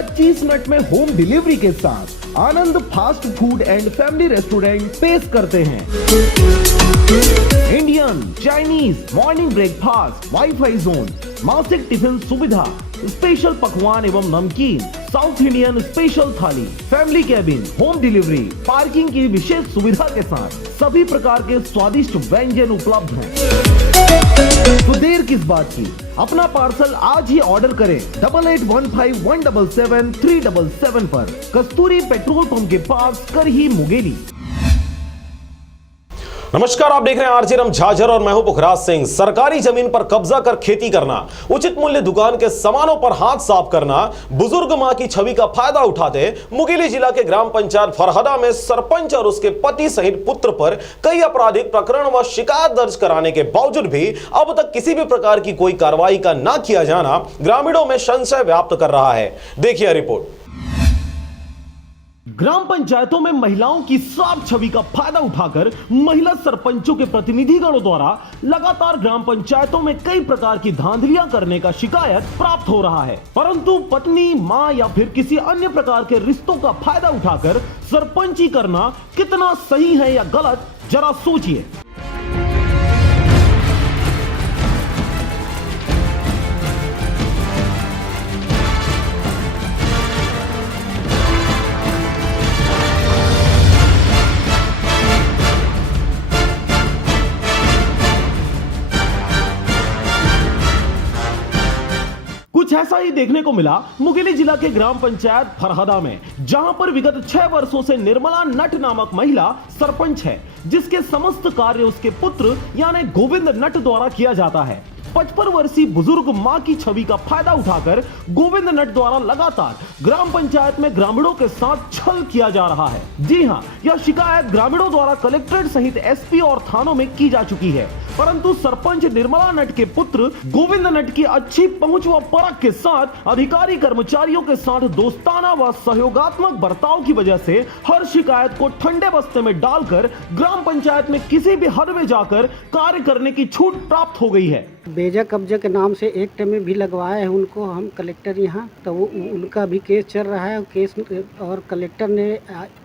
25 minute में home delivery के साथ Anand fast food and family restaurant पेश करते हैं। Indian, Chinese, morning breakfast, wifi zone, मासिक टिफिन सुविधा, स्पेशल पकवान एवं नमकीन, South Indian special thali, family cabin, home delivery, parking की विशेष सुविधा के साथ सभी प्रकार के स्वादिष्ट व्यंजन उपलब्ध हैं। तो देर किस बात की, अपना पार्सल आज ही ऑर्डर करें 8815177377 पर, कस्तूरी पेट्रोल पंप के पास, करही, मुंगेली। नमस्कार, आप देख रहे हैं आरजे राम झाझर और मैं हूं पुखराज सिंह। सरकारी जमीन पर कब्जा कर खेती करना, उचित मूल्य दुकान के सामानों पर हाथ साफ करना, बुजुर्ग मां की छवि का फायदा उठाते मुंगेली जिला के ग्राम पंचायत फरहदा में सरपंच और उसके पति सहित पुत्र पर कई आपराधिक प्रकरण व शिकायत दर्ज कराने के बावजूद भी अब तक किसी भी प्रकार की कोई कार्रवाई का न किया जाना ग्रामीणों में संशय व्याप्त कर रहा है। देखिए रिपोर्ट। ग्राम पंचायतों में महिलाओं की साफ छवि का फायदा उठाकर महिला सरपंचों के प्रतिनिधिगणों द्वारा लगातार ग्राम पंचायतों में कई प्रकार की धांधलियां करने का शिकायत प्राप्त हो रहा है, परंतु पत्नी, मां या फिर किसी अन्य प्रकार के रिश्तों का फायदा उठाकर सरपंची करना कितना सही है या गलत, जरा सोचिए। कुछ ऐसा ही देखने को मिला मुंगेली जिला के ग्राम पंचायत फरहदा में, जहां पर विगत 6 वर्षों से निर्मला नट नामक महिला सरपंच है, जिसके समस्त कार्य उसके पुत्र यानी गोविंद नट द्वारा किया जाता है। 55 वर्षीय बुजुर्ग मां की छवि का फायदा उठाकर गोविंद नट द्वारा लगातार ग्राम पंचायत में ग्रामीणों के साथ छल किया जा रहा है। जी हां, यह शिकायत ग्रामीणों द्वारा कलेक्ट्रेट सहित एसपी और थानों में की जा चुकी है, परंतु सरपंच निर्मला नट के पुत्र गोविंद नट की अच्छी पहुंच व परख के साथ अधिकारी कर्मचारियों के साथ दोस्ताना व सहयोगात्मक बर्ताव की वजह से हर शिकायत को ठंडे बस्ते में डालकर ग्राम पंचायत में किसी भी हद में जाकर कार्य करने की छूट प्राप्त हो गई है। बेजा कब्जे के नाम से एक्ट में भी लगवाए हैं उनको हम कलेक्टर यहाँ, तो वो उनका भी केस चल रहा है। केस और कलेक्टर ने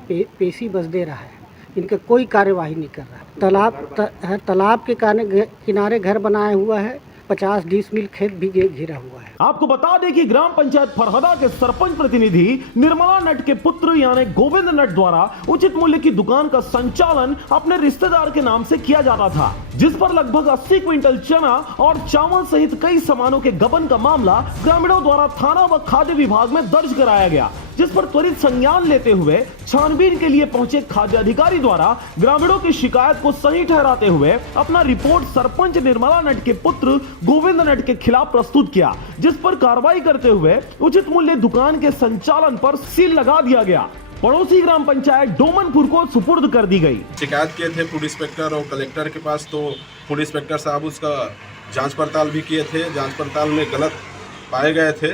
पेशी बस दे रहा है, इनका कोई कार्यवाही नहीं कर रहा है। तालाब के किनारे घर बनाया हुआ है, 50 डिसमिल खेत भी घिरा हुआ है। आपको बता दें कि ग्राम पंचायत फरहदा के सरपंच प्रतिनिधि निर्मला नट के पुत्र यानी गोविंद नट द्वारा उचित मूल्य की दुकान का संचालन अपने रिश्तेदार के नाम से किया जाता था, जिस पर लगभग 80 क्विंटल चना और चावल सहित कई सामानों के गबन का मामला ग्रामीणों द्वारा थाना व खाद्य विभाग में दर्ज कराया गया, जिस पर त्वरित संज्ञान लेते हुए छानबीन के लिए पहुंचे खाद्य अधिकारी द्वारा ग्रामीणों की शिकायत को सही ठहराते हुए अपना रिपोर्ट सरपंच निर्मला नट के पुत्र गोविंद नट के खिलाफ प्रस्तुत किया, जिस पर कार्रवाई करते हुए उचित मूल्य दुकान के संचालन पर सील लगा दिया गया। पड़ोसी ग्राम पंचायत डोमनपुर को सुपुर्द कर दी गई। शिकायत किए थे फूड इंस्पेक्टर और कलेक्टर के पास, तो फूड इंस्पेक्टर साहब उसका जांच पड़ताल भी किए थे। जांच पड़ताल में गलत पाए गए थे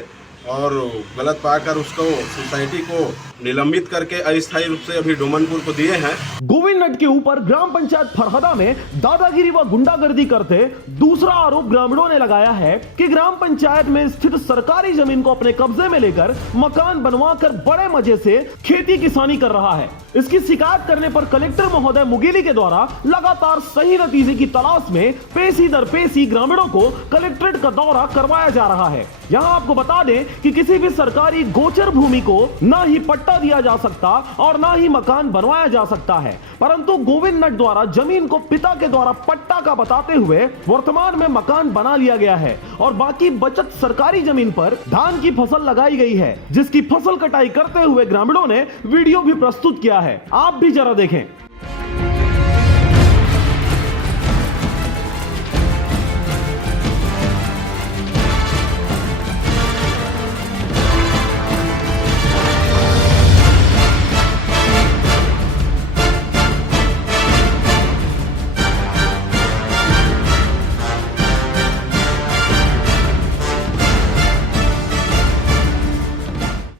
और गलत पाकर उसको सोसाइटी को निलंबित करके अस्थायी रूप से अभी डोमनपुर को दिए हैं। गोविंद नट के ऊपर ग्राम पंचायत फरहदा में दादागिरी व गुंडागर्दी करते दूसरा आरोप ग्रामीणों ने लगाया है कि ग्राम पंचायत में स्थित सरकारी जमीन को अपने कब्जे में लेकर मकान बनवाकर बड़े मजे से खेती किसानी कर रहा है। इसकी शिकायत करने पर कलेक्टर महोदय मुंगेली के द्वारा लगातार सही नतीजे की तलाश में पेशी दर पेशी ग्रामीणों को कलेक्ट्रेट का दौरा करवाया जा रहा है। यहाँ आपको बता दें कि किसी भी सरकारी गोचर भूमि को न ही पट्टा दिया जा सकता और न ही मकान बनवाया जा सकता है, परंतु गोविंद नट द्वारा जमीन को पिता के द्वारा पट्टा का बताते हुए वर्तमान में मकान बना लिया गया है और बाकी बचत सरकारी जमीन पर धान की फसल लगाई गई है, जिसकी फसल कटाई करते हुए ग्रामीणों ने वीडियो भी प्रस्तुत किया है। आप भी जरा देखें।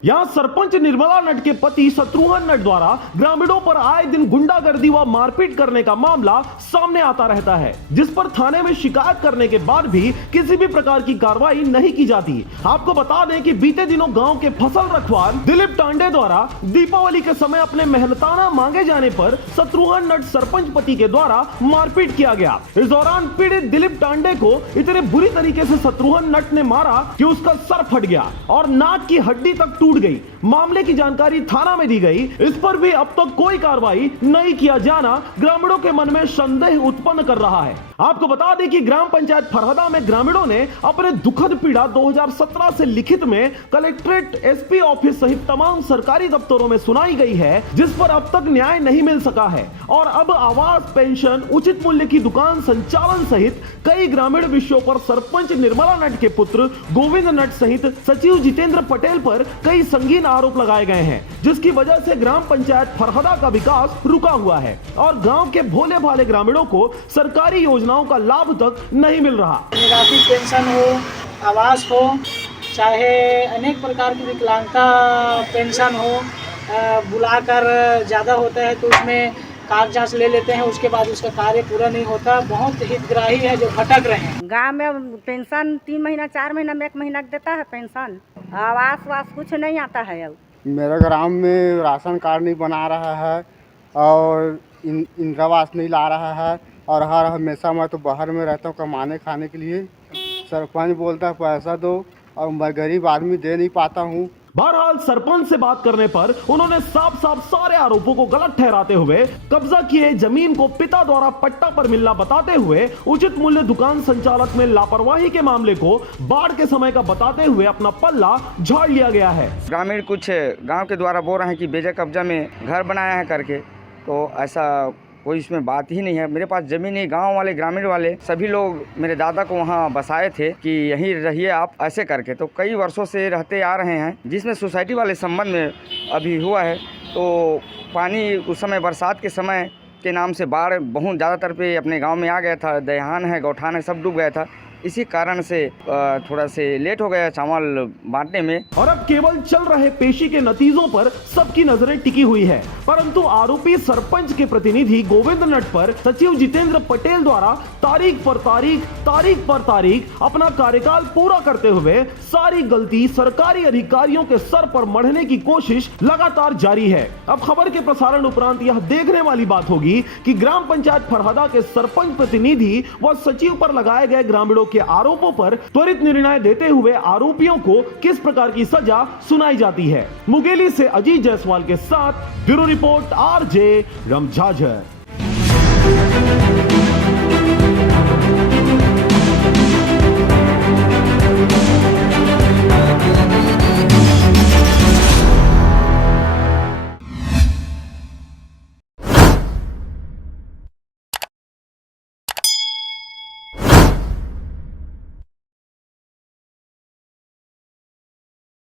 यहाँ सरपंच निर्मला नट के पति शत्रुघ्न नट द्वारा ग्रामीणों पर आए दिन गुंडागर्दी व मारपीट करने का मामला सामने आता रहता है, जिस पर थाने में शिकायत करने के बाद भी किसी भी प्रकार की कार्रवाई नहीं की जाती। आपको बता दें कि बीते दिनों गांव के फसल रखवाल दिलीप टांडे द्वारा दीपावली के समय अपने मेहनताना मांगे जाने पर शत्रुघ्न नट सरपंच पति के द्वारा मारपीट किया गया। इस दौरान पीड़ित दिलीप टांडे को इतने बुरी तरीके से शत्रुघ्न नट ने मारा कि उसका सर फट गया और नाक की हड्डी तक टूट गई। मामले की जानकारी थाना में दी गई, इस पर भी अब तक कोई कार्रवाई नहीं किया जाना ग्रामीणों के मन में संदेह उत्पन्न कर रहा है। आपको बता दें कि ग्राम पंचायत फरहदा में ग्रामीणों ने अपने दुखद पीड़ा 2017 से लिखित में कलेक्ट्रेट, एसपी ऑफिस सहित तमाम सरकारी दफ्तरों में सुनाई गई है, जिस पर अब तक न्याय नहीं मिल सका है और अब आवास, पेंशन, उचित मूल्य की दुकान संचालन सहित कई ग्रामीण विषयों पर सरपंच निर्मला नट के पुत्र गोविंद नट सहित सचिव जितेंद्र पटेल पर कई संगीन आरोप लगाए गए हैं, जिसकी वजह से ग्राम पंचायत फरहदा का विकास रुका हुआ है और गांव के भोले भाले ग्रामीणों को सरकारी योजनाओं का लाभ तक नहीं मिल रहा। निराश्रित पेंशन हो, आवास हो, चाहे अनेक प्रकार की विकलांगता पेंशन हो, बुलाकर ज़्यादा होता है तो उसमें कागजात ले लेते हैं, उसके बाद उसका कार्य पूरा नहीं होता। बहुत हितग्राही है जो भटक रहे हैं। गांव में पेंशन 3 महीना 4 महीना में 1 महीना देता है पेंशन, आवास वास कुछ नहीं आता है। अब मेरे ग्राम में राशन कार्ड नहीं बना रहा है और इंदिरा आवास नहीं ला रहा है और हर हमेशा मैं तो बाहर में रहता हूँ कमाने खाने के लिए। सरपंच बोलता है पैसा दो और मैं गरीब आदमी दे नहीं पाता हूँ। बहरहाल सरपंच से बात करने पर उन्होंने साफ साफ सारे आरोपों को गलत ठहराते हुए कब्जा किए जमीन को पिता द्वारा पट्टा पर मिलना बताते हुए उचित मूल्य दुकान संचालक में लापरवाही के मामले को बाढ़ के समय का बताते हुए अपना पल्ला झाड़ लिया गया है। ग्रामीण कुछ गांव के द्वारा बोल रहे हैं कि बेजा कब्जा में घर बनाया है करके, तो ऐसा कोई इसमें बात ही नहीं है। मेरे पास ज़मीन नहीं, गांव वाले ग्रामीण वाले सभी लोग मेरे दादा को वहां बसाए थे कि यहीं रहिए आप ऐसे करके, तो कई वर्षों से रहते आ रहे हैं, जिसमें सोसाइटी वाले संबंध में अभी हुआ है। तो पानी उस समय बरसात के समय के नाम से बाढ़ बहुत ज़्यादातर पे अपने गांव में आ गया था, दहान है, गौठान है, सब डूब गया था। इसी कारण से थोड़ा से लेट हो गया चावल बांटने में। और अब केवल चल रहे पेशी के नतीजों पर सबकी नजरें टिकी हुई है, परंतु आरोपी सरपंच के प्रतिनिधि गोविंद नट पर सचिव जितेंद्र पटेल द्वारा तारीख पर तारीख अपना कार्यकाल पूरा करते हुए सारी गलती सरकारी अधिकारियों के सर पर मढ़ने की कोशिश लगातार जारी है। अब खबर के प्रसारण उपरांत यह देखने वाली बात होगी कि ग्राम पंचायत फरहदा के सरपंच प्रतिनिधि व सचिव पर लगाए गए ग्रामीणों के आरोपों पर त्वरित निर्णय देते हुए आरोपियों को किस प्रकार की सजा सुनाई जाती है। मुंगेली से अजीत जायसवाल के साथ ब्यूरो रिपोर्ट आरजे रमझाझर।